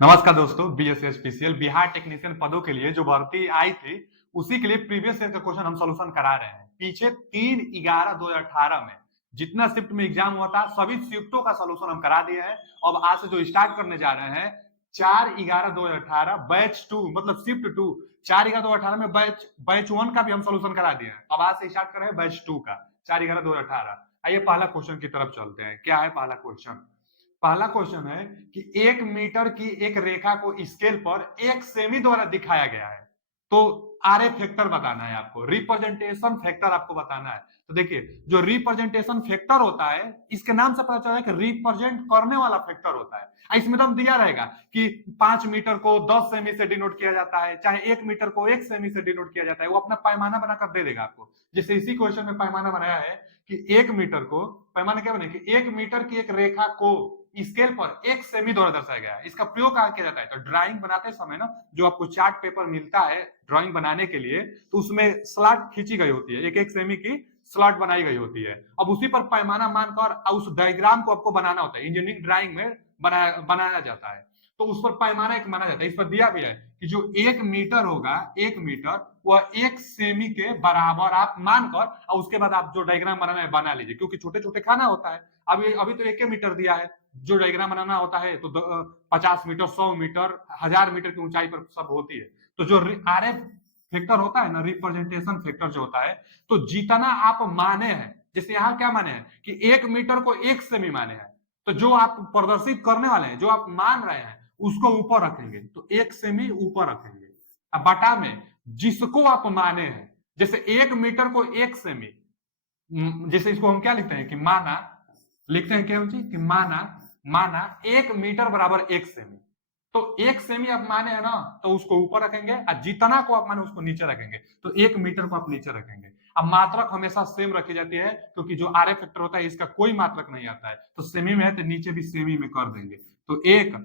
नमस्कार दोस्तों, बीएसएसपीसीएल बिहार टेक्नीशियन पदों के लिए जो भर्ती आई थी उसी के लिए प्रीवियस ईयर का क्वेश्चन हम सॉल्यूशन करा रहे हैं। पीछे 3/11/2018 में जितना शिफ्ट में एग्जाम हुआ था सभी शिफ्टों का सॉल्यूशन हम करा दिए हैं। अब आज से जो स्टार्ट करने जा रहे हैं 4/11/2018 बैच 2 मतलब शिफ्ट 2 4/11/2018 में बैच 1 का भी हम सॉल्यूशन करा दिए हैं। अब आज से स्टार्ट कर रहे हैं बैच 2 का 4/11/2018। आइए पहला क्वेश्चन की तरफ चलते हैं। क्या है पहला क्वेश्चन? पहला क्वेश्चन है कि 1 मीटर की एक रेखा को स्केल पर 1 सेमी द्वारा दिखाया गया है। तो आर फैक्टर बताना है आपको, रिप्रेजेंटेशन फैक्टर आपको बताना है। तो देखिए, जो रिप्रेजेंटेशन फैक्टर होता है इसके नाम से पता चला है कि रिप्रेजेंट करने वाला फैक्टर होता है। इसमें तो दिया रहेगा कि 5 मीटर को 10 सेमी से डिनोट किया जाता है, चाहे 1 मीटर को 1 सेमी से डिनोट किया जाता है। वो अपना पैमाना बनाकर दे देगा आपको। जैसे इसी क्वेश्चन में पैमाना बनाया है कि 1 मीटर को, पैमाना क्या बने कि 1 मीटर की एक रेखा को स्केल पर 1 सेमी द्वारा दर्शाया गया है। इसका प्रयोग कहाँ किया जाता है? तो ड्राइंग बनाते समय ना, जो आपको चार्ट पेपर मिलता है ड्राइंग बनाने के लिए, तो उसमें स्लॉट खींची गई होती है, 1-1 सेमी की स्लॉट बनाई गई होती है। अब उसी पर पैमाना मानकर उस डायग्राम को आपको बनाना होता है। इंजीनियरिंग ड्राइंग में बनाया जाता है, तो उस पर पैमाना एक माना जाता है। इस पर दिया भी है कि जो 1 मीटर होगा, 1 मीटर वह 1 सेमी के बराबर आप मानकर और उसके बाद आप जो डायग्राम बनाना है बना लीजिए, क्योंकि छोटे छोटे खाना होता है। अभी तो 1 मीटर दिया है, जो डायग्राम बनाना होता है तो 50 मीटर, 100 मीटर, 1000 मीटर की ऊंचाई पर सब होती है। तो जो आर एफ फैक्टर होता है ना, रिप्रेजेंटेशन फैक्टर जो होता है, तो जितना आप माने हैं, जैसे यहाँ क्या माने हैं कि 1 मीटर को 1 सेमी माने हैं, तो जो आप प्रदर्शित करने वाले हैं, जो आप मान रहे हैं, उसको ऊपर रखेंगे, तो 1 सेमी ऊपर रखेंगे। अब बटा में जिसको आप माने हैं, जैसे 1 मीटर को 1 सेमी, जैसे इसको हम क्या लिखते हैं कि माना, लिखते हैं क्या कि माना, माना 1 मीटर बराबर 1 सेमी। तो 1 सेमी आप माने है ना, तो उसको ऊपर रखेंगे, और जितना को आप माने उसको नीचे रखेंगे, तो 1 मीटर को आप नीचे रखेंगे। अब मात्रक हमेशा सेम रखी जाती है, क्योंकि जो आर एफ फैक्टर होता है इसका कोई मात्रक नहीं आता है। तो सेमी में है तो नीचे भी सेमी में कर देंगे। तो एक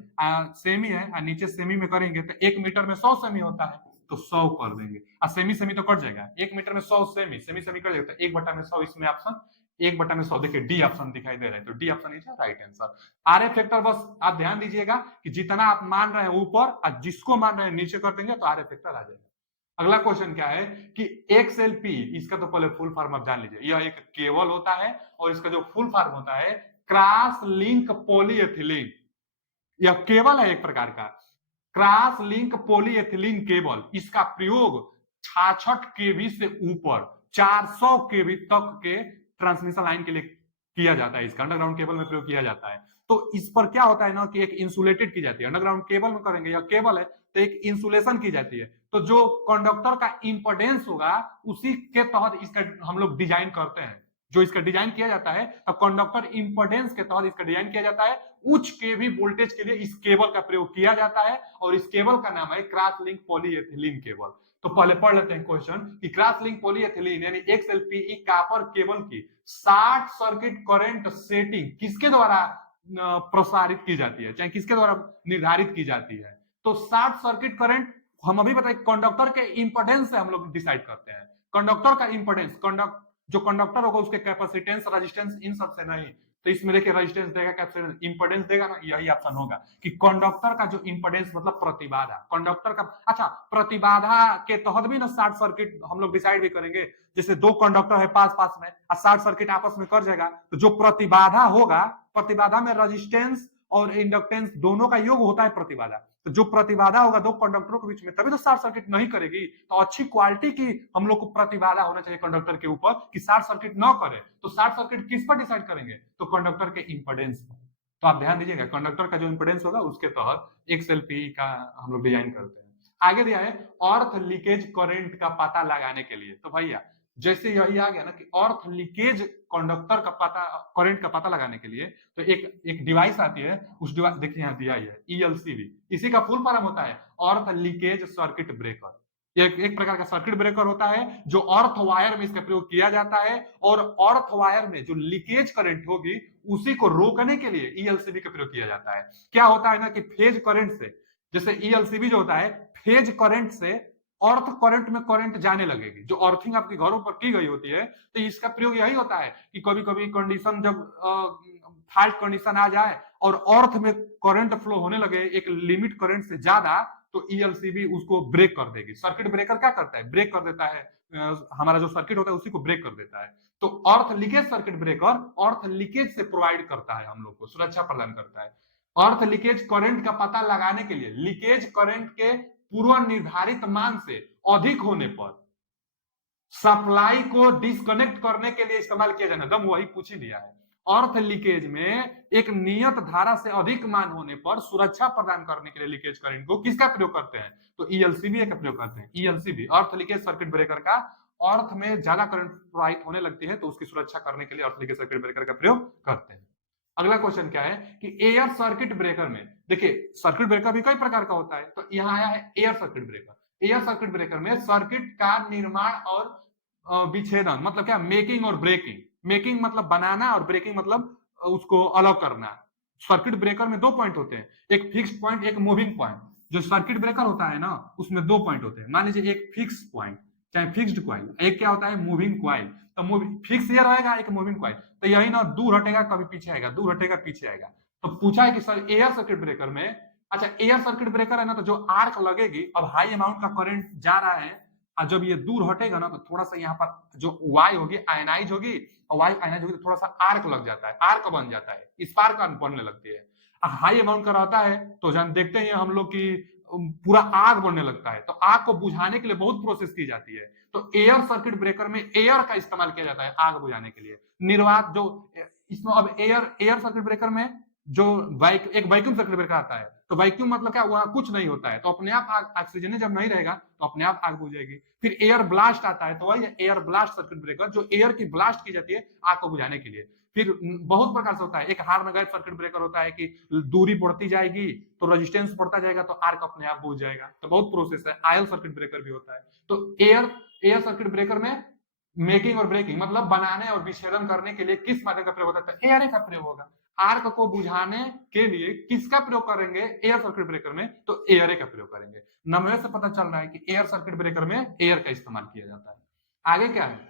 सेमी है और नीचे सेमी में करेंगे तो 1 मीटर में 100 सेमी होता है, तो 100 कर देंगे। और सेमी सेमी तो कट जाएगा, 1 मीटर में 100 सेमी, सेमी सेमी कट जाएगा, तो 1/100 इसमें ऑप्शन 1/100। देखिए डी ऑप्शन दिखाई दे रहा है, तो D option is right answer. R F factor बस आप ध्यान दीजिएगा कि जितना आप मान रहे हैं ऊपर और जिसको मान रहे हैं नीचे कर देंगे तो आर एफ फैक्टर आ जाएगा। अगला क्वेश्चन क्या है कि एक्सएलपी, इसका तो पहले फुल फॉर्म आप जान लीजिए। यह एक केबल होता है और इसका जो फुल फॉर्म होता है क्रॉस लिंक पॉलीएथिलीन। यह केबल है एक प्रकार का, क्रॉस लिंक पॉलीएथिलीन केबल। इसका प्रयोग 66 केवी से ऊपर 400 केवी तक के ट्रांसमिशन लाइन के लिए किया जाता है। इसका अंडरग्राउंड केबल में प्रयोग किया जाता है। तो इस पर क्या होता है ना कि एक इंसुलेटेड की जाती है, अंडरग्राउंड केबल में करेंगे, या केबल है तो एक इंसुलेशन की जाती है। तो जो कंडक्टर का इंपोर्टेंस होगा उसी के तहत इसका हम लोग डिजाइन करते हैं। जो इसका डिजाइन किया जाता है तो कंडक्टर इंपोर्टेंस के तहत इसका डिजाइन किया जाता है। उच्च केवी वोल्टेज के लिए इस केबल का प्रयोग किया जाता है और इस केबल का नाम है क्रॉस लिंक पॉलीएथिलीन केबल। तो पहले पढ़ लेते हैं क्वेश्चन कि क्रॉस लिंक पॉलीएथिलीन यानी एक्सएलपीई कॉपर केबल की 60 सर्किट करंट सेटिंग किसके द्वारा प्रसारित की जाती है, चाहे किसके द्वारा निर्धारित की जाती है? तो 60 सर्किट करंट हम अभी बताए कंडक्टर के इंपोर्टेंस से हम लोग डिसाइड करते हैं। कंडक्टर का इंपोर्टेंस, जो कंडक्टर होगा उसके कैपेसिटेंस, रेजिस्टेंस, इन सब से नहीं। तो इसमें देखिए रेजिस्टेंस देगा, कैपेसिटेंस, इंपोर्टेंस देगा ना, यही ऑप्शन होगा कि कंडक्टर का जो इंपोर्टेंस मतलब प्रतिबाधा, कंडक्टर का। अच्छा, प्रतिबाधा के तहत भी ना 60 सर्किट हम लोग डिसाइड भी करेंगे। जैसे दो कंडक्टर है पास पास में और 60 सर्किट आपस में कर जाएगा, तो जो प्रतिबाधा होगा, प्रतिबाधा में रेजिस्टेंस और इंडक्टेंस दोनों का योग होता है प्रतिबाधा। तो जो प्रतिबाधा होगा दो कंडक्टरों के बीच में, तभी तो शॉर्ट सर्किट नहीं करेगी। तो अच्छी क्वालिटी की हम लोग को प्रतिबाधा होना चाहिए कंडक्टर के ऊपर कि शॉर्ट सर्किट ना करे। तो शॉर्ट सर्किट किस पर डिसाइड करेंगे? तो कंडक्टर के इंपोर्टेंस पर। तो आप ध्यान दीजिएगा, कंडक्टर का जो इंपोर्टेंस होगा उसके तहत एक्सएलपी का हम लोग डिजाइन करते हैं। आगे दिया है अर्थ लीकेज करंट का पता लगाने के लिए। तो भैया जैसे यही आ गया ना कि अर्थ लीकेज कंडक्टर का पता, करंट का पता लगाने के लिए, तो एक डिवाइस आती है। उस डिवाइस देखिए यहाँ दिया ही है ईएलसीबी। इसी का फुल फॉर्म होता है अर्थ लीकेज सर्किट ब्रेकर। एक प्रकार का सर्किट ब्रेकर होता है जो अर्थ वायर में इसका प्रयोग किया जाता है, और अर्थ वायर में जो लीकेज करंट होगी उसी को रोकने के लिए ईएलसीबी का प्रयोग किया जाता है। क्या होता है ना कि फेज करंट से, जैसे ईएलसीबी जो होता है फेज करंट से अर्थ करंट में करंट जाने लगेगी। जो अर्थिंग आपके घरों पर की गई होती है, तो इसका प्रयोग यही होता है कि कभी कभी कंडीशन जब फॉल्ट कंडीशन आ जाए और अर्थ में करंट फ्लो होने लगे एक लिमिट करंट से ज्यादा, तो ईएलसीबी उसको ब्रेक कर देगी। सर्किट ब्रेकर क्या करता है, ब्रेक कर देता है, हमारा जो सर्किट होता है उसी को ब्रेक कर देता है। तो अर्थ लीकेज सर्किट ब्रेकर अर्थ लीकेज से प्रोवाइड करता है, हम लोग को सुरक्षा प्रदान करता है। अर्थ लीकेज करंट का पता लगाने के लिए लीकेज करंट के पूर्व निर्धारित मान से अधिक होने पर सप्लाई को डिस्कनेक्ट करने के लिए इस्तेमाल किया जाना, दम वही पूछ ही दिया है। अर्थ लीकेज में एक नियत धारा से अधिक मान होने पर सुरक्षा प्रदान करने के लिए लीकेज करंट को किसका प्रयोग करते हैं, तो ईएलसीबी का प्रयोग करते हैं। ईएलसीबी अर्थ लीकेज सर्किट ब्रेकर का, अर्थ में ज्यादा करंट प्रवाहित होने लगती है तो उसकी सुरक्षा करने के लिए अर्थ लीकेज सर्किट ब्रेकर का प्रयोग करते हैं। अगला क्वेश्चन क्या है कि एयर सर्किट ब्रेकर में, देखिए सर्किट ब्रेकर भी कई प्रकार का होता है, तो यहां आया है air circuit breaker. Air circuit breaker में सर्किट का निर्माण और विच्छेदन, मतलब क्या, मेकिंग और ब्रेकिंग। मेकिंग मतलब बनाना और ब्रेकिंग मतलब उसको अलग करना। सर्किट ब्रेकर में दो पॉइंट होते हैं, एक फिक्स्ड पॉइंट, एक मूविंग पॉइंट। जो सर्किट ब्रेकर होता है ना उसमें दो पॉइंट होते हैं, मान लीजिए एक फिक्स पॉइंट चाहे फिक्स्ड क्वाइल, एक क्या होता है मूविंग क्वाइल। तो फिक्स ये रहेगा, एक मूविंग क्वाइल, तो यही ना दूर हटेगा कभी पीछे आएगा, दूर हटेगा पीछे आएगा। तो पूछा है कि सर एयर सर्किट ब्रेकर में, अच्छा एयर सर्किट ब्रेकर है ना, तो जो आर्क लगेगी, अब हाई अमाउंट का करंट जा रहा है और जब ये दूर हटेगा ना तो थोड़ा सा यहाँ पर जो वाई होगी आयनाइज होगी, और वाई आयनाइज होगी तो थोड़ा सा आर्क लग जाता है, आर्क बन जाता है, स्पार्क बनने लगती है। हाई अमाउंट का रहता है तो जान देखते हैं हम लोग की पूरा आग बढ़ने लगता है, तो आग को बुझाने के लिए बहुत प्रोसेस की जाती है। तो एयर सर्किट ब्रेकर में एयर का इस्तेमाल किया जाता है आग बुझाने के लिए। निर्वात जो इसमें अब एयर सर्किट ब्रेकर में जो एक वैक्यूम सर्किट ब्रेकर आता है, तो वैक्यूम मतलब क्या, वहां कुछ नहीं होता है, तो अपने आप ऑक्सीजन जब नहीं रहेगा तो अपने आप आग बुझेगी। फिर एयर ब्लास्ट आता है, तो वही एयर ब्लास्ट सर्किट ब्रेकर, जो एयर की ब्लास्ट की जाती है आग को बुझाने के लिए। फिर बहुत प्रकार से होता है, एक हार्न गैप सर्किट ब्रेकर होता है कि दूरी बढ़ती जाएगी तो रेजिस्टेंस बढ़ता जाएगा तो आर्क अपने आप बुझ जाएगा, तो बहुत प्रोसेस है। आयल सर्किट ब्रेकर भी होता है। तो एयर सर्किट ब्रेकर में मेकिंग और ब्रेकिंग मतलब बनाने और विच्छेदन करने के लिए किस माध्यम का प्रयोग होता है, एयर का प्रयोग होगा। आर्क को बुझाने के लिए किसका प्रयोग करेंगे एयर सर्किट ब्रेकर में, तो एयर का प्रयोग करेंगे। नंबर से पता चल रहा है कि एयर सर्किट ब्रेकर में एयर का इस्तेमाल किया जाता है। आगे क्या है,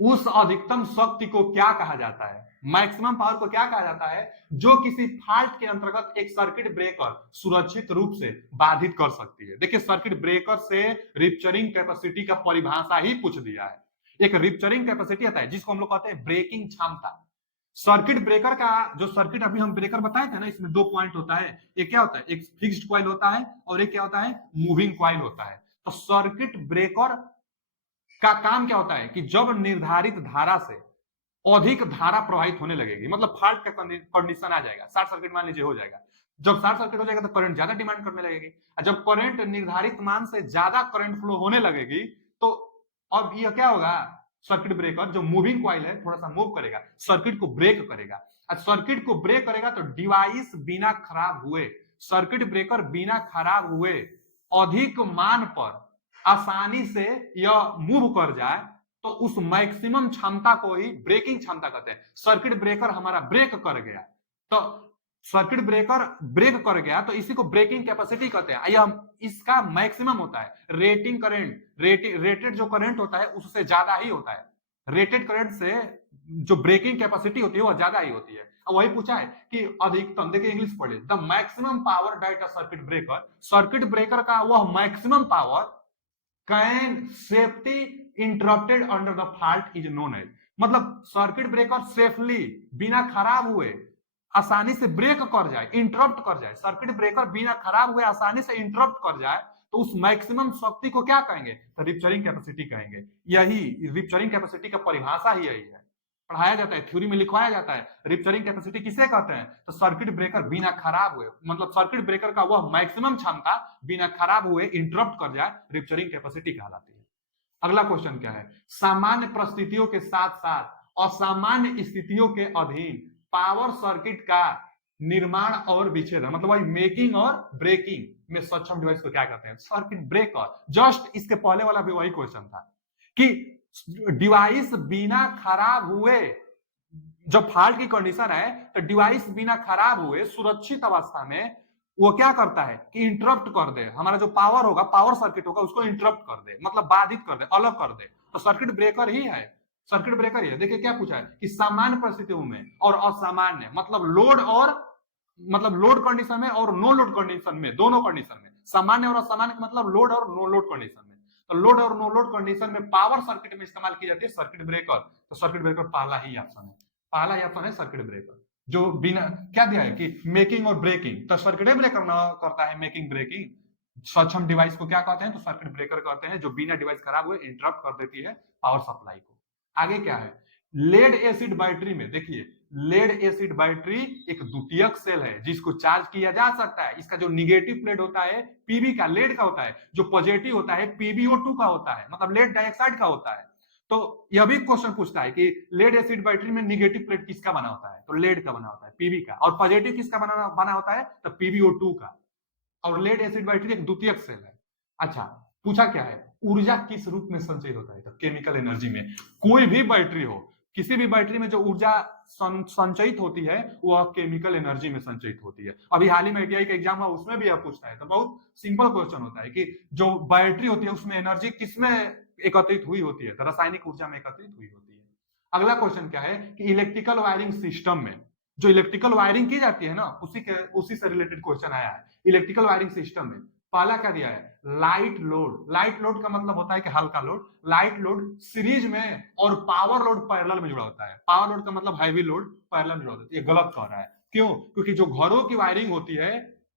उस अधिकतम शक्ति को क्या कहा जाता है, मैक्सिमम पावर को क्या कहा जाता है, जो किसी फॉल्ट के अंतर्गत एक सर्किट ब्रेकर सुरक्षित रूप से बाधित कर सकती है। देखिए सर्किट ब्रेकर से रिप्चरिंग कैपेसिटी का परिभाषा ही पूछ दिया है। एक रिप्चरिंग कैपेसिटी आता है जिसको हम लोग कहते हैं ब्रेकिंग क्षमता। सर्किट ब्रेकर का जो सर्किट अभी हम ब्रेकर बताए थे ना, इसमें दो पॉइंट होता है, एक क्या होता है, एक फिक्स्ड कॉइल होता है और एक क्या होता है, मूविंग कॉइल होता है। तो सर्किट ब्रेकर का काम क्या होता है कि जब निर्धारित धारा से अधिक धारा प्रवाहित होने लगेगी, मतलब फॉल्ट का कंडीशन आ जाएगा, शॉर्ट सर्किट मान लीजिए हो जाएगा, जब शॉर्ट सर्किट हो जाएगा तो करंट ज्यादा डिमांड करने लगेगी, और जब करंट निर्धारित मान से ज्यादा करंट फ्लो होने लगेगी तो अब यह क्या होगा, सर्किट ब्रेकर जो मूविंग कॉइल है थोड़ा सा मूव करेगा, सर्किट को ब्रेक करेगा। और सर्किट को ब्रेक करेगा तो डिवाइस बिना खराब हुए, सर्किट ब्रेकर बिना खराब हुए अधिक मान पर आसानी से यह मूव कर जाए, तो उस मैक्सिमम क्षमता को ही ब्रेकिंग क्षमता कहते हैं। सर्किट ब्रेकर हमारा ब्रेक कर गया, तो सर्किट ब्रेकर ब्रेक कर गया तो इसी को ब्रेकिंग कैपेसिटी कहते हैं। यह इसका मैक्सिमम होता है, रेटिंग करंट रेटेड जो करंट होता है उससे ज्यादा ही होता है, रेटेड करंट से जो ब्रेकिंग कैपेसिटी होती है वह ज्यादा ही होती है। अब वही पूछा है कि अधिकतम, देखिए इंग्लिश पढ़े, the maximum power that a circuit breaker, circuit breaker का वह maximum power can safety interrupted under the fault is known as, मतलब सर्किट ब्रेकर सेफली बिना खराब हुए आसानी से ब्रेक कर जाए, इंटरप्ट कर जाए, सर्किट ब्रेकर बिना खराब हुए आसानी से इंटरप्ट कर जाए, तो उस मैक्सिमम शक्ति को क्या कहेंगे, तो रिप्चरिंग कैपेसिटी कहेंगे। यही रिप्चरिंग कैपेसिटी का परिभाषा ही यही है, पढ़ाया जाता है, थ्योरी में लिखवाया जाता है। रिप्चरिंग कैपेसिटी किसे कहते हैं, तो सर्किट ब्रेकर बिना खराब हुए, मतलब सर्किट ब्रेकर का वह मैक्सिमम क्षमता बिना खराब हुए इंटरप्ट कर जाए, रिप्चरिंग कैपेसिटी कहलाती है। अगला क्वेश्चन क्या है, सामान्य परिस्थितियों के साथ साथ असामान्य स्थितियों के अधीन पावर सर्किट का निर्माण और विच्छेदन, मतलब वही मेकिंग और ब्रेकिंग में सक्षम डिवाइस को क्या कहते हैं, सर्किट ब्रेकर। जस्ट इसके पहले वाला भी वही क्वेश्चन था कि डिवाइस बिना खराब हुए, जब फॉल्ट की कंडीशन है तो डिवाइस बिना खराब हुए सुरक्षित अवस्था में वो क्या करता है कि इंटरप्ट कर दे, हमारा जो पावर होगा, पावर सर्किट होगा, उसको इंटरप्ट कर दे, मतलब बाधित कर दे, अलग कर दे, तो सर्किट ब्रेकर ही है, सर्किट ब्रेकर ही है। देखिए क्या पूछा है कि सामान्य परिस्थितियों में और असामान्य, मतलब लोड और मतलब लोड कंडीशन में और नो लोड कंडीशन में, दोनों कंडीशन में, सामान्य और असामान्य का मतलब लोड और नो लोड कंडीशन में। तो लोड और नो लोड कंडीशन में पावर सर्किट में इस्तेमाल की जाती है सर्किट ब्रेकर। तो सर्किट ब्रेकर पहला ही ऑप्शन है, पहला ही ऑप्शन है सर्किट ब्रेकर। जो बिना क्या दिया है कि मेकिंग और ब्रेकिंग, तो सर्किट ब्रेकर करता है मेकिंग ब्रेकिंग। सक्षम डिवाइस को क्या कहते हैं, तो सर्किट ब्रेकर कहते हैं, जो बिना डिवाइस खराब हुए इंटरप्ट कर देती है पावर सप्लाई को। आगे क्या है, लेड एसिड बैटरी में देखिए, लेड एसिड बैटरी एक द्वितीयक सेल है जिसको चार्ज किया जा सकता है। इसका जो निगेटिव प्लेट होता है पीबी का, लेड का होता है, जो पॉजिटिव होता है पीबीओ2 का होता है, मतलब लेड डाइऑक्साइड का होता है। तो यह भी क्वेश्चन पूछता है कि लेड एसिड बैटरी में निगेटिव प्लेट किसका बना होता है, तो लेड का बना होता है, पीबी का। और पॉजिटिव किसका बना होता है, तो पीबीओ2 का। और लेड एसिड बैटरी एक द्वितीयक सेल है। अच्छा, पूछा क्या है, ऊर्जा किस रूप में संचयित होता है, तो केमिकल एनर्जी में। कोई भी बैटरी हो, किसी भी बैटरी में जो ऊर्जा संचयित होती है वह केमिकल एनर्जी में संचयित होती है। अभी हाल ही में आईटीआई का एग्जाम हुआ, उसमें भी यह पूछता है। तो बहुत सिंपल क्वेश्चन होता है कि जो बैटरी होती है उसमें एनर्जी किसमें एकत्रित हुई होती है, तो रासायनिक ऊर्जा में एकत्रित हुई होती है। अगला क्वेश्चन क्या है कि इलेक्ट्रिकल वायरिंग सिस्टम में जो इलेक्ट्रिकल वायरिंग की जाती है ना, उसी से रिलेटेड क्वेश्चन आया है। इलेक्ट्रिकल वायरिंग सिस्टम में पहला क्या दिया है, लाइट लोड। लाइट लोड का मतलब होता है कि हल्का लोड। लाइट लोड सीरीज में और पावर लोड पैरेलल में जुड़ा होता है। पावर लोड का मतलब हैवी लोड पैरेलल में जुड़ा होता है। ये गलत कह रहा है, क्यों, क्योंकि जो घरों की वायरिंग होती है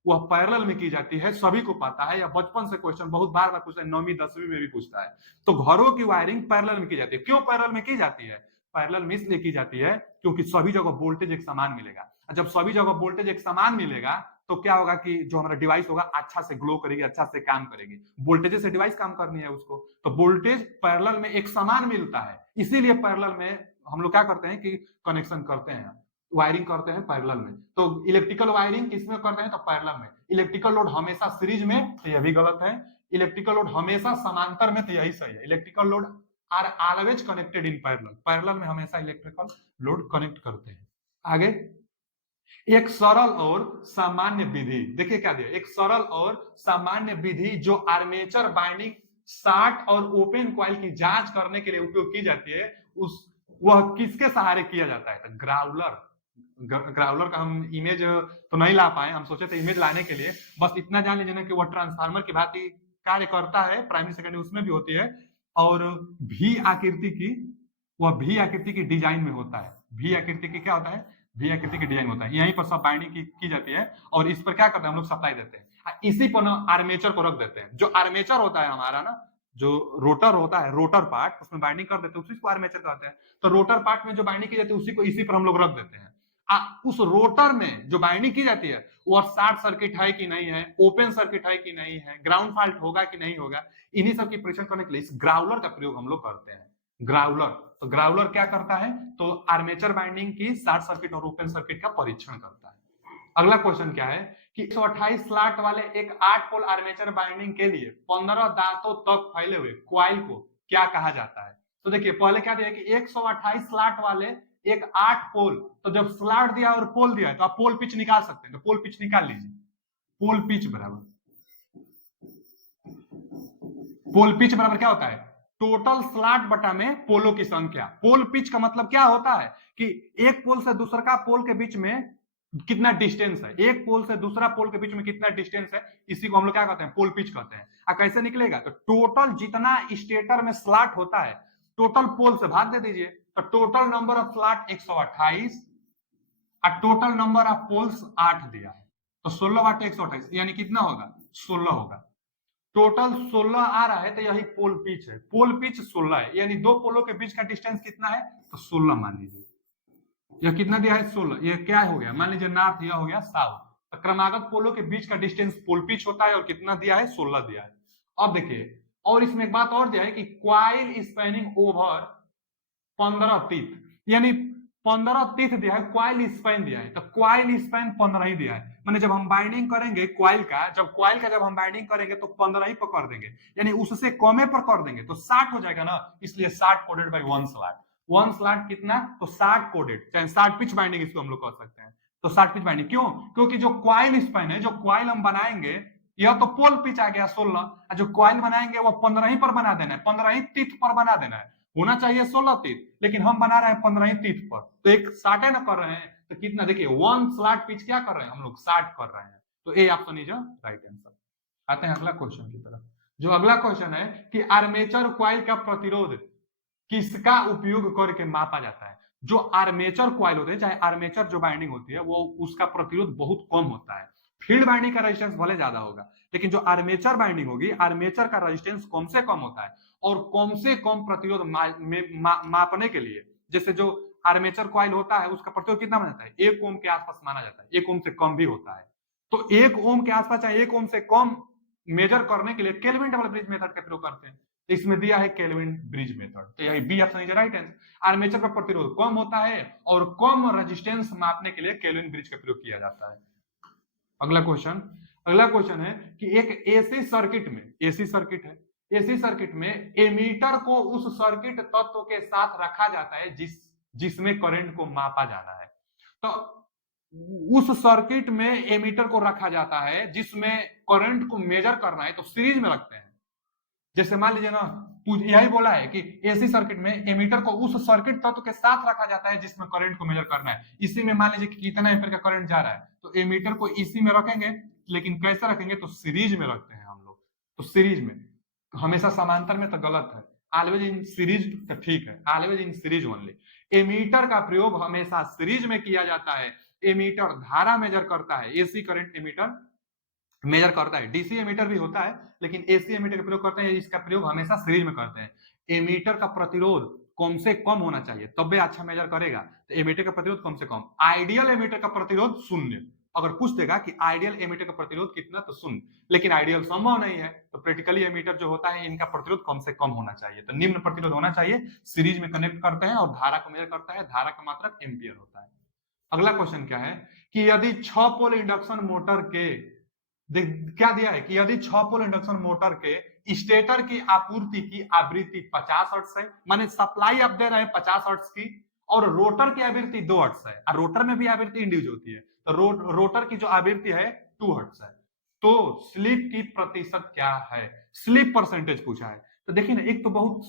वह पैरेलल में की जाती है, सभी को पता है, या बचपन से क्वेश्चन बहुत बार बार पूछता है, 9वीं 10वीं में भी पूछता है। तो घरों की वायरिंग पैरेलल में की जाती है। क्यों पैरेलल में की जाती है, पैरेलल में इसलिए की जाती है क्योंकि सभी जगह वोल्टेज एक समान मिलेगा। जब सभी जगह वोल्टेज एक समान मिलेगा तो क्या होगा कि जो हमारा डिवाइस होगा अच्छा से ग्लो करेगी, अच्छा से काम करेगी। वोल्टेज से डिवाइस काम करनी है उसको, तो वोल्टेज पैरेलल में एक समान मिलता है, इसीलिए पैरेलल में हम लोग क्या करते हैं कि कनेक्शन करते हैं, वायरिंग करते हैं पैरेलल में। तो इलेक्ट्रिकल वायरिंग किसमें करते हैं, तो पैरेलल में। इलेक्ट्रिकल लोड हमेशा सीरीज में, तो यह भी गलत है। इलेक्ट्रिकल लोड हमेशा समांतर में, तो यही सही है। Electrical load are always connected in parallel. Parallel में हमेशा इलेक्ट्रिकल लोड कनेक्ट करते हैं। आगे, एक सरल और सामान्य विधि, देखिए क्या दिया, एक सरल और सामान्य विधि जो आर्मेचर बाइंडिंग शार्ट और ओपन कॉइल की जांच करने के लिए उपयोग की जाती है, उस वह किसके सहारे किया जाता है, तो ग्राउलर। ग्राउलर का हम इमेज तो नहीं ला पाए, हम सोचे थे इमेज लाने के लिए। बस इतना जान लीजिए ना कि वह ट्रांसफार्मर की भांति कार्य करता है, प्राइमरी सेकेंडरी उसमें भी होती है। और भी आकृति की, वह भी आकृति की डिजाइन में होता है। भी आकृति की क्या होता है, भी आकृति की डिजाइन होता है, यहीं पर सब बाइंडिंग की जाती है। और इस पर क्या करते हैं हम लोग, सप्लाई देते हैं। इसी पर ना आर्मेचर को रख देते हैं। जो आर्मेचर होता है हमारा ना, जो रोटर होता है, रोटर पार्ट, उसमें बाइंडिंग कर देते हैं, उसी को आर्मेचर कहते हैं। तो रोटर पार्ट में जो बाइंडिंग की जाती है उसी को इसी पर हम लोग रख देते हैं। उस रोटर में जो बाइंडिंग की जाती है वह शॉर्ट सर्किट है कि नहीं है, ओपन सर्किट है कि नहीं है, ग्राउंड फॉल्ट होगा कि नहीं होगा, इन्हीं सब की परीक्षण करने के लिए इस ग्राउलर का प्रयोग हम लोग करते हैं। ग्राउलर, तो ग्राउलर क्या करता है, तो आर्मेचर बाइंडिंग की शॉर्ट सर्किट और ओपन सर्किट का परीक्षण करता है। अगला क्वेश्चन क्या है कि 128 स्लॉट वाले एक 8 पोल आर्मेचर बाइंडिंग के लिए 15 दांतों तक फैले हुए कॉइल को क्या कहा जाता है। तो देखिए पहले क्या दिया कि 128 स्लॉट वाले एक 8 पोल, तो जब स्लॉट दिया और पोल दिया है तो आप पोल पिच निकाल सकते हैं, तो पोल पिच निकाल लीजिए। पोल पिच बराबर, पोल पिच बराबर क्या होता है, टोटल स्लॉट बटा में पोलों की संख्या। पोल पिच का मतलब क्या होता है कि एक पोल से दूसरा पोल के बीच में कितना डिस्टेंस है, एक पोल से दूसरा पोल के बीच में कितना डिस्टेंस है, इसी को हम लोग क्या कहते हैं, पोल पिच कहते हैं। कैसे निकलेगा, तो टोटल जितना स्टेटर में स्लॉट होता है टोटल पोल से भाग दे दीजिए, तो टोटल नंबर ऑफ स्लॉट 128 और टोटल नंबर ऑफ पोल्स 8 दिया है, तो 16 बटे 128 यानी कितना होगा, 16 होगा। टोटल 16 आ रहा है, तो यही पोल पिच है। पोल पिच 16 है, यानी दो पोलों के बीच का डिस्टेंस कितना है, तो 16 मान लीजिए। यह कितना दिया है, 16। ये क्या हो गया, मान लीजिए नॉर्थ, यह हो गया साउथ। तो क्रमागत पोलों के बीच का डिस्टेंस पोल पिच होता है, और कितना दिया है, 16 दिया है। अब देखिए, और इसमें एक बात और दिया है कि क्वाइल स्पैनिंग ओवर 15 टीथ, यानी 15 टीथ दिया है, क्वाइल स्पैन दिया है, तो क्वाइल स्पैन 15 ही दिया है। माने जब हम बाइंडिंग करेंगे क्वाइल का, जब हम बाइंडिंग करेंगे तो 15 ही पर कर देंगे, यानी उससे कमे पर कर देंगे तो 60 हो जाएगा ना, इसलिए 60 कोडेड बाई 1 स्लॉट। 1 स्लॉट कितना, तो 60 कोडेड, चाहे 60 पिच बाइंडिंग इसको हम लोग कर सकते हैं। तो 60 पिच बाइंडिंग क्यों, क्योंकि जो क्वाइल स्पैन है, जो क्वाइल हम बनाएंगे, यह तो पोल पिच आ गया 16, जो क्वाइल बनाएंगे वो 15 ही पर बना देना है, 15 ही टीथ पर बना देना है। होना चाहिए 16 तीत, लेकिन हम बना रहे हैं 15 ही तीत पर, तो एक 60 न कर रहे हैं, तो कितना, देखिए 1 स्लॉट पिच क्या कर रहे हैं हम लोग, 60 कर रहे हैं। तो A option is right answer. आते हैं अगला क्वेश्चन की तरफ। जो अगला क्वेश्चन है कि आर्मेचर कॉइल का प्रतिरोध किसका उपयोग करके मापा जाता है। जो आर्मेचर कॉइल होते हैं, चाहे आर्मेचर जो बाइंडिंग होती है, वो उसका प्रतिरोध बहुत कम होता है। फील्ड बाइंडिंग का रेजिस्टेंस भले ज्यादा होगा, लेकिन जो आर्मेचर बाइंडिंग होगी, आर्मेचर का रेजिस्टेंस कम से कम होता है। और कम से कम प्रतिरोध मापने के लिए, जैसे जो आर्मेचर कॉइल होता है उसका प्रतिरोध कितना माना जाता है, 1 ओम के आसपास माना जाता है, 1 ओम से कम भी होता है। तो 1 ओम के आसपास चाहे 1 ओम से कम मेजर करने के लिए केल्विन डबल ब्रिज मेथड का प्रयोग करते हैं। इसमें दिया है केल्विन ब्रिज मेथड, तो यही B option is right answer. Armature का प्रतिरोध कम होता है और कम रेजिस्टेंस मापने के लिए केल्विन ब्रिज का प्रयोग किया जाता है। अगला क्वेश्चन है कि एक एसी सर्किट में, एसी सर्किट है, एसी सर्किट में एमीटर को उस सर्किट तत्व के साथ रखा जाता है जिसमें करंट को मापा जाना है। तो उस सर्किट में एमीटर को रखा जाता है जिसमें करंट को मेजर करना है, तो सीरीज में रखते हैं। जैसे मान लीजिए ना, यही बोला है कि एसी सर्किट में एमीटर को उस सर्किट तत्व के साथ रखा जाता है जिसमें करंट को मेजर करना है। इसी में मान लीजिए कि कितना एम्पीयर का करंट जा रहा है, तो एमीटर को इसी में रखेंगे, लेकिन कैसे रखेंगे, तो सीरीज में रखते हैं हम लोग। तो सीरीज में, हमेशा समांतर में तो गलत है, ऑलवेज इन सीरीज तो ठीक है, always in series only. Ammeter का प्रयोग हमेशा सीरीज में किया जाता है। एमीटर धारा मेजर करता है, एसी करंट एमीटर मेजर करता है। डीसी एमीटर भी होता है, लेकिन एसी एमीटर का प्रयोग करते हैं, इसका प्रयोग हमेशा सीरीज में करते हैं। एमीटर का प्रतिरोध कम से कम होना चाहिए, तब भी अच्छा मेजर करेगा। तो एमीटर का प्रतिरोध कम से कम। आइडियल एमीटर का प्रतिरोध 0। अगर पूछ देगा कि आइडियल एमीटर का प्रतिरोध कितना, तो 0, लेकिन आइडियल संभव नहीं है। तो प्रैक्टिकली एमीटर जो होता है, इनका प्रतिरोध कम से कम होना चाहिए। तो निम्न प्रतिरोध होना चाहिए, सीरीज में कनेक्ट करते हैं और धारा को मेजर करता है, धारा का मात्रक एम्पियर होता है। अगला क्वेश्चन क्या है कि यदि 6 पोल इंडक्शन मोटर के, क्या दिया है कि यदि 6 पोल इंडक्शन मोटर के स्टेटर की आपूर्ति की आवृत्ति 50 हर्ट्ज है, माने सप्लाई आप दे रहे हैं 50 हर्ट्ज की, और रोटर की आवृत्ति 2 हर्ट्ज है, और रोटर में भी आवृत्ति इंड्यूस होती है, तो रोटर की जो आवृत्ति है 2 हर्ट्ज है, तो स्लिप की प्रतिशत क्या है, स्लिप परसेंटेज पूछा है। तो देखिए ना, एक तो बहुत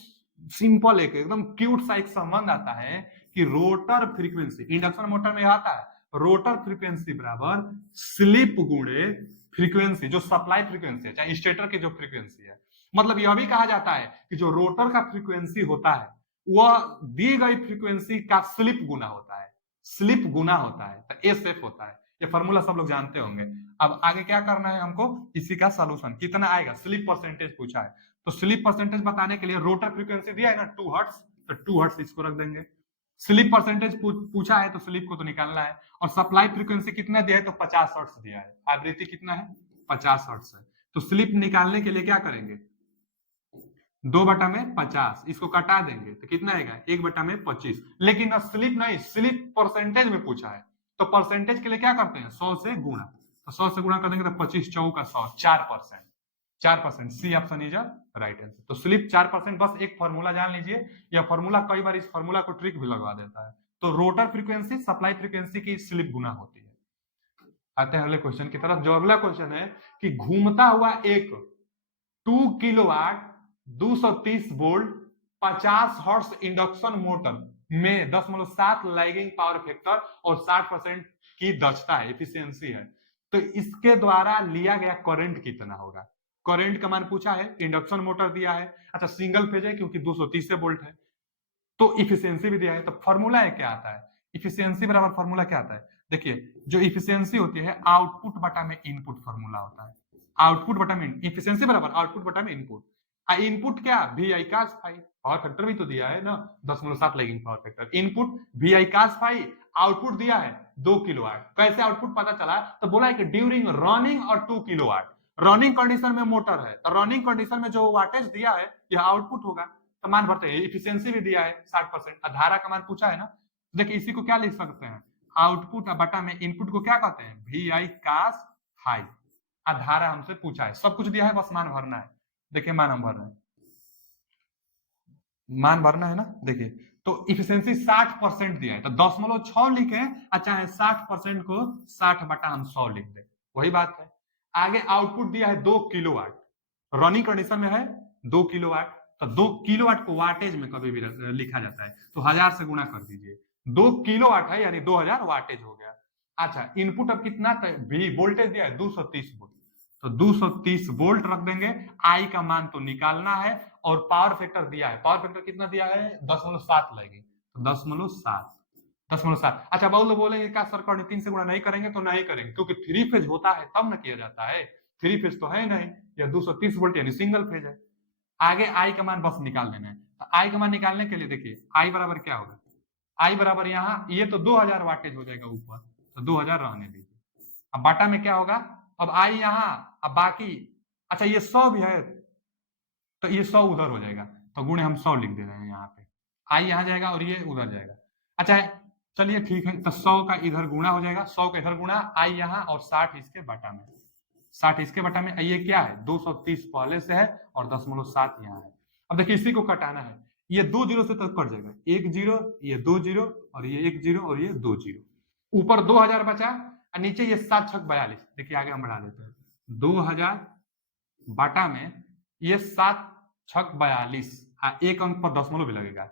सिंपल, एक एकदम क्यूट सा एक संबंध आता है कि रोटर फ्रीक्वेंसी, इंडक्शन मोटर में आता है रोटर फ्रीक्वेंसी बराबर स्लिप गुणे फ्रीक्वेंसी, जो सप्लाई फ्रीक्वेंसी है, चाहे स्टेटर की जो फ्रीक्वेंसी है। मतलब यह भी कहा जाता है कि जो रोटर का फ्रीक्वेंसी होता है, वह दी गई फ्रीक्वेंसी का स्लिप गुना होता है, स्लिप गुना होता है, तो एसएफ होता है। ये फॉर्मूला सब लोग जानते होंगे। अब आगे क्या करना है हमको, इसी का सॉल्यूशन कितना आएगा, स्लिप परसेंटेज पूछा है, तो स्लिप परसेंटेज बताने के लिए रोटर फ्रीक्वेंसी दिया है ना 2 हर्ट्ज, तो 2 हर्ट्ज इसको रख देंगे। स्लिप परसेंटेज पूछा है, तो स्लिप को तो निकालना है, और सप्लाई फ्रीक्वेंसी कितना दिया है, तो 50 हर्ट्ज दिया है, आवृत्ति कितना है 50 हर्ट्ज है। तो स्लिप निकालने के लिए क्या करेंगे, 2/50, इसको कटा देंगे तो कितना आएगा 1/25। लेकिन स्लिप नहीं, स्लिप परसेंटेज में पूछा है, तो परसेंटेज के लिए क्या करते हैं 100 से गुणा, तो 100 से गुणा कर देंगे तो 25 चौका 100, 4%, 4%। C option is right answer. तो स्लिप 4%। बस एक फॉर्मूला जान लीजिए, यह फॉर्मूला कई बार इस फॉर्मूला को ट्रिक भी लगवा देता है। तो रोटर फ्रीक्वेंसी सप्लाई फ्रीक्वेंसी की स्लिप गुना होती है। आते हैं अगले क्वेश्चन की तरफ। जो अगला क्वेश्चन है कि घूमता हुआ एक 2 kilowatt 230 volt 50 hertz induction motor में 10.7 लैगिंग पावर फैक्टर और 60% की दक्षता है, एफिशिएंसी है, तो इसके द्वारा लिया गया करंट कितना होगा। करंट का मान पूछा है, इंडक्शन मोटर दिया है, अच्छा सिंगल फेज है क्योंकि 230 वोल्ट है, तो इफिशियंसी भी दिया है। तो फॉर्मूला है क्या आता है, इफिशियंसी बराबर फॉर्मूला क्या आता है, देखिए जो इफिशियंसी होती है आउटपुट बटा में इनपुट फॉर्मूला होता है। आउटपुट बटा में इफिशियंसी बराबर आउटपुट बटा में इनपुट। इनपुट क्या, V I cos phi, power factor भी तो दिया है ना 10.7 lagging power factor, input V I cos phi, output दिया है 2 किलोवाट। कैसे आउटपुट पता चला, तो बोला है कि ड्यूरिंग रनिंग और 2 किलोवाट, रनिंग कंडीशन में मोटर है, तो रनिंग कंडीशन में जो वाटेज दिया है यह आउटपुट होगा, तो मान भरते हैं। इफिशियंसी भी दिया है 60%, धारा का मान पूछा है ना, देखिए इसी को क्या लिख सकते हैं, आउटपुट बटा में इनपुट को क्या कहते हैं, वी आई कास फाई। धारा हमसे पूछा है, सब कुछ दिया है, बस मान भरना है। देखिए मान हम भर रहे हैं, मान भरना है ना, देखिए तो इफिशियंसी 60% दिया है, तो 10.6 लिखे, अच्छा है 60% को 60/100 लिख दे, वही बात है। आगे आउटपुट दिया है 2 किलोवाट, रनिंग कंडीशन में है 2 किलोवाट, तो 2 किलोवाट को वाटेज में कभी भी लिखा जाता है, तो 1000 से गुणा कर दीजिए, 2 किलोवाट है, यानी 2000 वाटेज हो गया। अच्छा, इनपुट अब कितना वोल्टेज दिया है 230 वोल्ट, तो 230 वोल्ट रख देंगे। आई का मान तो निकालना है, और पावर फैक्टर दिया है, पावर फैक्टर कितना दिया है 10.7 लगेगी, तो 10.7, 10.7। अच्छा, बहुत लोग बोलेंगे क्या सर कर्ण 3 से गुणा नहीं करेंगे, तो नहीं करेंगे, क्योंकि 3 फेज होता है तब ना किया जाता है, 3 फेज तो है नहीं, या 230 वोल्ट यानी सिंगल फेज है। आगे आई का मान बस निकाल देना है। तो आई का मान निकालने के लिए देखिए आई बराबर क्या होगा, आई बराबर यहाँ ये तो 2000 वाटेज हो जाएगा ऊपर, तो 2000 रहने दीजिए। अब बाटा में क्या होगा, अब आई यहाँ, अब बाकी, अच्छा ये 100 भी है, तो ये 100 उधर हो जाएगा, तो गुणे हम 100 लिख दे रहे हैं यहाँ पे, आई यहाँ जाएगा और ये उधर जाएगा। अच्छा चलिए ठीक है, तो 100 का इधर गुणा हो जाएगा, 100 का इधर गुणा, आई यहाँ और 60 इसके बटा में, 60 इसके बटा में, ये क्या है 230 पहले से है और 10.7 यहाँ है। अब देखिए इसी को कटाना है, ये 2 जीरो से तक कट जाएगा, 1 जीरो, ये 2 जीरो, और ये 1 जीरो, और ये 2 जीरो, ऊपर 2000 बचा, और नीचे ये 7 छक 42, देखिए आगे हम बढ़ा देते हैं, 2000 बाटा में ये 7 छक 42, एक अंक पर दशमलव भी लगेगा,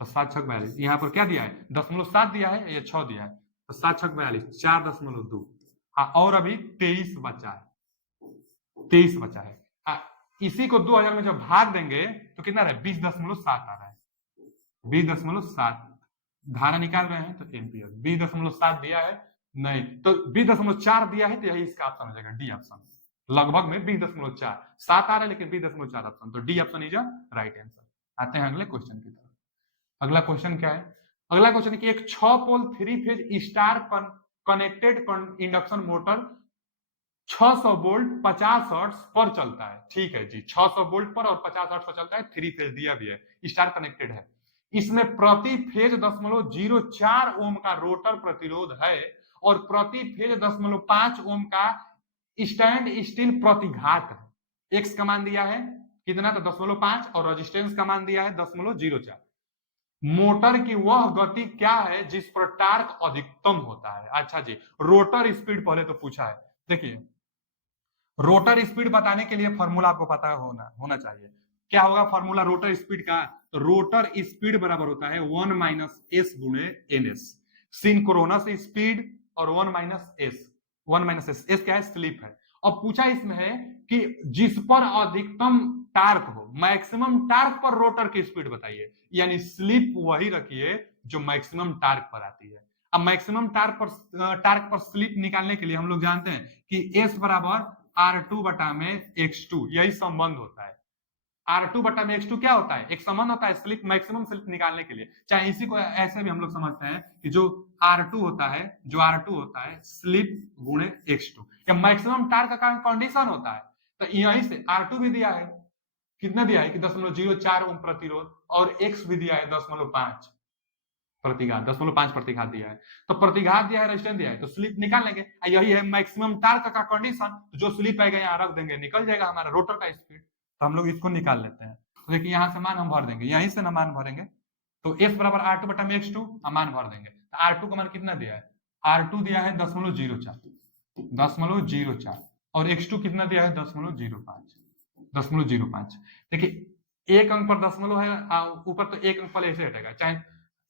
तो 7 छक 42, यहाँ पर क्या दिया है 0.7 दिया है, ये 6 दिया है, तो 7 छक 42, 4.2, और अभी 23 बचा है, 23 बचा है। इसी को 2000 में जब भाग देंगे तो कितना रहा है 20.7 आ रहा है, 20.7, धारा निकाल रहे हैं तो एम्पियर, 20.7 दिया है नहीं, तो 20.4 दिया है, तो यही इसका ऑप्शन हो जाएगा, डी ऑप्शन, लगभग में 20.4, 7 आ रहा है लेकिन 20.4 ऑप्शन, तो D option is a right answer. आते हैं अगले क्वेश्चन की तरफ। अगला क्वेश्चन क्या है, अगला क्वेश्चन है कि एक 6 पोल 3 phase star connected induction motor 600 volt 50 hertz पर चलता है, ठीक है जी, 600 वोल्ट पर और 50 हर्ट्ज पर चलता है, 3 फेज दिया भी है, स्टार कनेक्टेड है। इसमें प्रति फेज 0.04 ओम का रोटर प्रतिरोध है, और प्रति फेज 0.5 ओम का स्टैंड स्टील प्रतिघात है। एक्स का मान दिया है कितना, तो 0.5, और रेजिस्टेंस का मान दिया है 0.04। मोटर की वह गति क्या है जिस पर टार्क अधिकतम होता है। अच्छा जी, रोटर स्पीड पहले तो पूछा है, देखिए रोटर स्पीड बताने के लिए फॉर्मूला आपको पता होना चाहिए, क्या होगा फॉर्मूला रोटर स्पीड का, तो रोटर स्पीड बराबर होता है 1 माइनस एस गुणे एन एस, सिंक्रोनस स्पीड और 1 minus S, 1 minus S, S क्या है स्लिप है। अब पूछा इसमें है कि जिस पर अधिकतम टार्क हो, मैक्सिमम टार्क पर रोटर की स्पीड बताइए, यानी स्लिप वही रखिए जो मैक्सिमम टार्क पर आती है। अब मैक्सिमम टार्क पर स्लिप निकालने के लिए हम लोग जानते हैं कि एस बराबर R2 बटा में X2, यही संबंध होता है। R2 बटा में X2 क्या होता है, एक संबंध होता है स्लिप, मैक्सिमम स्लिप निकालने के लिए। चाहे इसी को ऐसे भी हम लोग समझते हैं कि जो R2 होता है, जो R2 होता है स्लिप गुणे X2, या मैक्सिमम टार्क का कंडीशन होता है, तो यहीं से R2 भी दिया है, कितना दिया है कि 0.04 ओम प्रतिरोध, और X भी दिया है 0.5 प्रतिघात, 0.5 प्रतिघात दिया है, तो प्रतिघात दिया है, रेजिस्टेंस दिया है, तो स्लिप निकाल लेंगे, यही है मैक्सिमम टार्क का कंडीशन, तो जो स्लिप आएगा यहाँ रख देंगे, निकल जाएगा हमारा रोटर का स्पीड, तो हम लोग इसको निकाल लेते हैं। तो देखिए यहाँ से मान हम भर देंगे, यहीं से ना मान भरेंगे, तो एस बराबर R2 बटा में X2, मान भर देंगे, तो R2 का मान कितना दिया है, R2 दिया है 0.04, 0.04, और X2 कितना दिया है 0.05, 0.05। देखिए एक अंक पर दशमलव है, ऊपर तो एक अंक पर ऐसे हटेगा, चाहे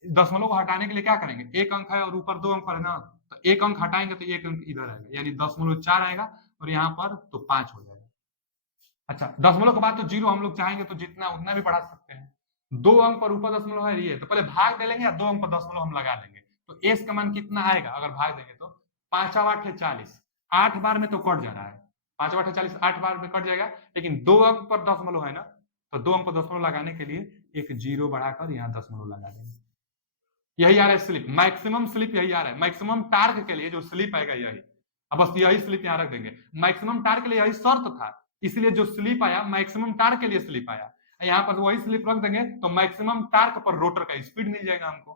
दशमलव को हटाने के लिए क्या करेंगे, एक अंक है और ऊपर 2 अंक पर है ना, तो एक अंक हटाएंगे तो एक अंक इधर आएगा, यानी 0.4 आएगा, और यहाँ पर तो 5 हो जाएगा। अच्छा, दशमलव के बाद तो जीरो, हम लोग चाहेंगे तो जितना उतना भी बढ़ा सकते हैं, 2 अंक पर ऊपर दशमलव है ये, तो पहले भाग दे लेंगे या 2 अंक पर दशमलव हम लगा देंगे, तो एस का मान कितना आएगा अगर भाग देंगे तो 5 8 है 40, 8 बार में तो कट जा रहा है, 5 8 है 40, 8 बार में कट जाएगा, लेकिन 2 अंक पर दशमलव है ना, तो 2 अंक पर दशमलव लगाने के लिए एक जीरो बढ़ाकर यहाँ दशमलव लगा देंगे, यही आ रहा है स्लिप, मैक्सिमम स्लिप यही आ रहा है, मैक्सिमम टार्क के लिए जो स्लिप आएगा यही, अब बस यही स्लिप यहाँ रख देंगे, मैक्सिमम टार्क के लिए यही शर्त था, इसलिए जो स्लिप आया मैक्सिमम टार्क के लिए स्लिप आया, यहाँ पर वही स्लिप रख देंगे, तो मैक्सिमम टार्क पर रोटर का स्पीड मिल जाएगा हमको,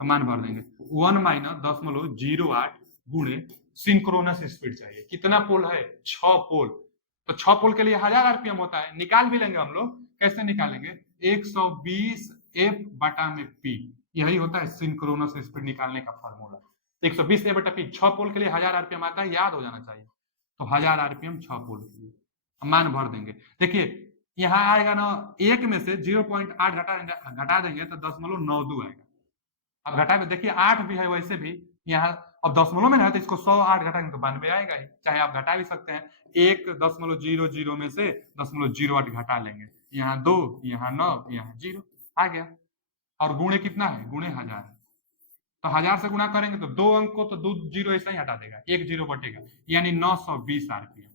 तो मान भर देंगे 1 माइनस 0.08 गुणे सिंक्रोनस स्पीड चाहिए, कितना पोल है 6 पोल, तो 6 पोल के लिए 1000 आरपीएम होता है, निकाल भी लेंगे हम लोग, कैसे निकालेंगे 120 एफ बटा में पी, यही होता है सिंक्रोनस स्पीड निकालने का फॉर्मूला, 120 एफ बटा पी, 6 पोल के लिए 1000 आरपीएम आता है, याद हो जाना चाहिए, तो 1000 आरपीएम 6 पोल के लिए, मान भर देंगे। देखिए यहाँ आएगा ना, एक में से 0.8 घटा देंगे तो 0.92 आएगा, अब घटा में देखिए 8 भी है, वैसे भी यहाँ अब दशमलव में ना है तो इसको 100 8 घटाएंगे तो 92 आएगा ही, चाहे आप घटा भी सकते हैं, 1.00 में से 0.08 घटा लेंगे, यहाँ 2 यहाँ 9 यहाँ 0 आ गया। और गुणे कितना है, गुणे 1000 है, तो 1000 से गुणा करेंगे तो 2 अंक को तो 2 जीरो ऐसा ही हटा देगा, 1 जीरो बटेगा, यानी 920 आरपीएम।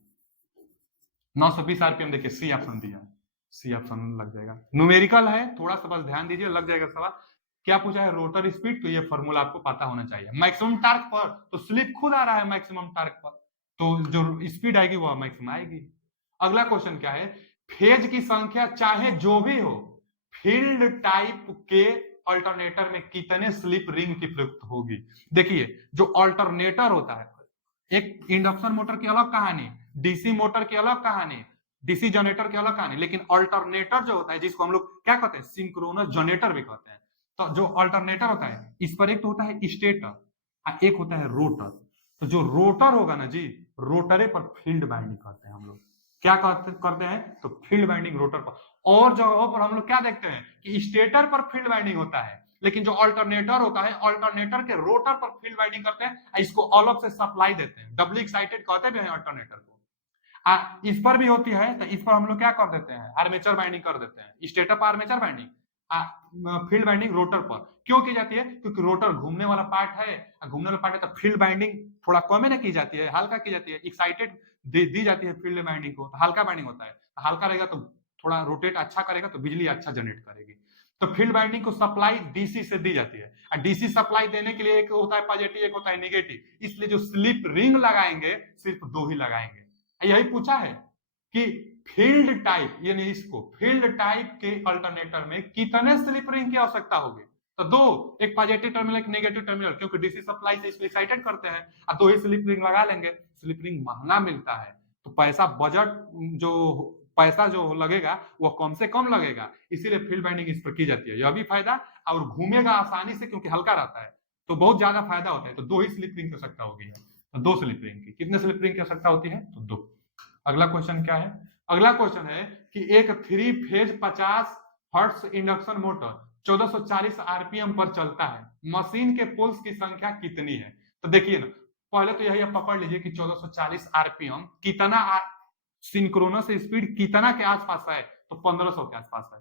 920 आरपीएम देखिए सी ऑप्शन दिया है, सी ऑप्शन लग जाएगा। न्यूमेरिकल है, थोड़ा सा बस ध्यान दीजिए, लग जाएगा सवाल। क्या पूछा है, रोटर स्पीड, तो ये फॉर्मूला आपको पता होना चाहिए। मैक्सिमम टार्क पर तो स्लिप खुद आ रहा है मैक्सिमम टार्क पर, तो जो स्पीड आएगी वो मैक्सिमम आएगी। अगला क्वेश्चन क्या है, फेज की संख्या चाहे जो भी हो, फील्ड टाइप के अल्टरनेटर में कितने स्लिप रिंग की प्रयुक्त होगी। देखिए जो अल्टरनेटर होता है, एक इंडक्शन मोटर की अलग कहानी, डीसी मोटर की अलग कहानी, डीसी जनरेटर की अलग कहानी, लेकिन अल्टरनेटर जो होता है, जिसको हम लोग क्या कहते हैं, सिंक्रोनस जनरेटर भी कहते हैं, तो जो अल्टरनेटर होता है इस पर एक तो होता है स्टेटर, एक होता है रोटर। तो जो रोटर होगा ना जी, रोटरे पर फील्ड बाइंडिंग करते हैं हम लोग, क्या करते हैं, तो फील्ड बाइंडिंग रोटर पर। और जगहों पर हम लोग क्या देखते हैं कि स्टेटर पर फील्ड बाइंडिंग होता है, लेकिन जो अल्टरनेटर होता है, अल्टरनेटर के रोटर पर फील्ड बाइंडिंग करते हैं, इसको अलग से सप्लाई देते हैं, डबली एक्साइटेड कहते भी हैं अल्टरनेटर को। इस पर भी होती है, तो इस पर हम लोग क्या कर देते हैं, आर्मेचर बाइंडिंग कर देते हैं, स्टेटर पर armature binding, field binding rotor पर क्यों की जाती है, क्योंकि रोटर घूमने वाला पार्ट है, घूमने वाला पार्ट है, तो फील्ड बाइंडिंग थोड़ा कम है ना की जाती है, हल्का की जाती है, एक्साइटेड दी जाती है फील्ड बाइंडिंग को, तो हल्का बाइंडिंग होता है, तो हल्का रहेगा तो थोड़ा रोटेट अच्छा करेगा, तो बिजली अच्छा जनरेट करेगी। तो फील्ड बाइंडिंग को सप्लाई डीसी से दी जाती है, और डीसी सप्लाई देने के लिए एक होता है पॉजिटिव, एक होता है नेगेटिव, इसलिए जो स्लिप रिंग लगाएंगे सिर्फ 2 ही लगाएंगे। यही पूछा है कि फील्ड टाइप, यानी इसको फील्ड टाइप के अल्टरनेटर में कितने स्लिप रिंग की आवश्यकता होगी, तो 2, एक पॉजिटिव टर्मिनल एक नेगेटिव टर्मिनल, क्योंकि डीसी सप्लाई से इसको एक्साइटेड करते हैं, और 2 ही स्लिप रिंग लगा लेंगे। स्लिप रिंग महंगा मिलता है, तो पैसा बजट जो पैसा जो लगेगा वो कम से कम लगेगा, इसीलिए फील्ड बाइंडिंग इस पर की जाती है, यह भी फायदा, और घूमेगा आसानी से क्योंकि हल्का रहता है, तो बहुत ज्यादा फायदा होता है। तो 2 ही स्लिप रिंग की आवश्यकता होगी, तो 2 स्लिप रिंग की, कितने स्लिप रिंग की आवश्यकता होती है, तो 2। अगला क्वेश्चन क्या है, अगला क्वेश्चन है कि एक 3 phase 50 hertz induction motor 1440 RPM पर चलता है, मशीन के पोल्स की संख्या कितनी है। तो देखिए ना, पहले तो यही आप पकड़ लीजिए कि 1440 आरपीएम कितना, सिंक्रोनस स्पीड कितना के आसपास है, तो 1500 के आसपास है।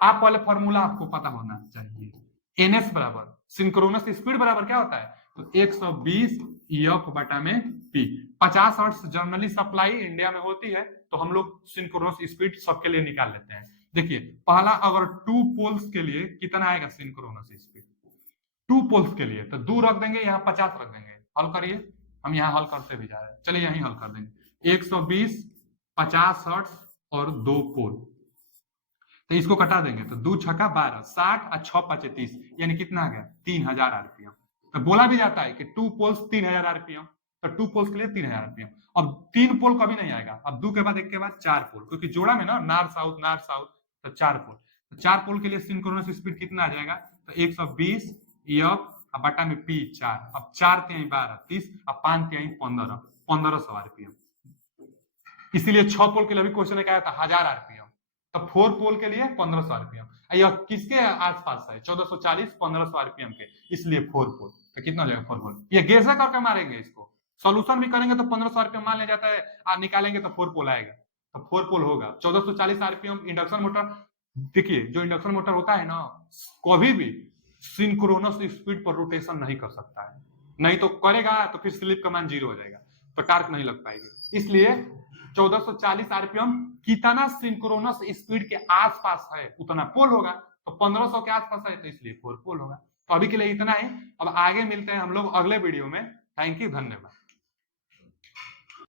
आप पहले फॉर्मूला आपको पता होना चाहिए, एनएस बराबर सिंक्रोनस स्पीड बराबर क्या होता है, तो 120 एफ बटा में P. 50 hertz generally supply India में होती है, तो हम लोग सिंक्रोनस स्पीड सबके लिए निकाल लेते हैं। देखिए पहला, अगर 2 पोल्स के लिए कितना आएगा सिंक्रोनस स्पीड, 2 पोल्स के लिए, तो 2 रख देंगे, यहाँ 50 रख देंगे, हल करिए, हम यहाँ हल करते भी जा रहे हैं, चलिए यही हल कर देंगे। 120 50 हर्ट्ज और 2 पोल, तो इसको कटा देंगे, तो 2 छक्का 12, 60 और 6 5 30, यानी कितना आ गया, 3000 आरपीएम। तो बोला भी जाता है कि 2 पोल्स 3000 आरपीएम, तो 2 पोल्स के लिए 3000 आरपीएम। अब 3 पोल कभी नहीं आएगा, अब 2 के बाद 1 के बाद 4 पोल, क्योंकि जोड़ा में ना नॉर्थ साउथ, तो 4 पोल, तो 4 पोल के लिए सिंक्रोनस स्पीड कितना आ जाएगा, तो 120 एफ बटा में पी 4, अब 4 तिहाई 12 30, अब 5 तिहाई 15, 1500 आरपीएम। इसीलिए 6 पोल के लिए भी क्वेश्चन क्या था, 1000 आरपीएम, तो 4 पोल के लिए 1500 आरपीएम। यह किसके आसपास है, 1440 1500 आरपीएम के, इसलिए 4 पोल, तो कितना हो जाएगा 4 पोल। ये गेसा करके मारेंगे, इसको सॉल्यूशन भी करेंगे तो 1500 आरपीएम मान लिया जाता है, आप निकालेंगे तो 4 पोल आएगा, तो 4 पोल होगा 1440 आरपीएम। इंडक्शन मोटर, देखिए जो इंडक्शन मोटर होता है ना, कभी भी सिंक्रोनस स्पीड पर रोटेशन नहीं कर सकता है, नहीं तो करेगा तो फिर स्लिप का मान 0 हो जाएगा, तो टार्क नहीं लग पाएगी। इसलिए 1440 आरपीएम कितना सिंक्रोनस स्पीड के आसपास है उतना पोल होगा, तो 1500 के आसपास है, तो इसलिए 4 पोल होगा। तो अभी के लिए इतना ही, अब आगे मिलते हैं हम लोग अगले वीडियो में। थैंक यू, धन्यवाद।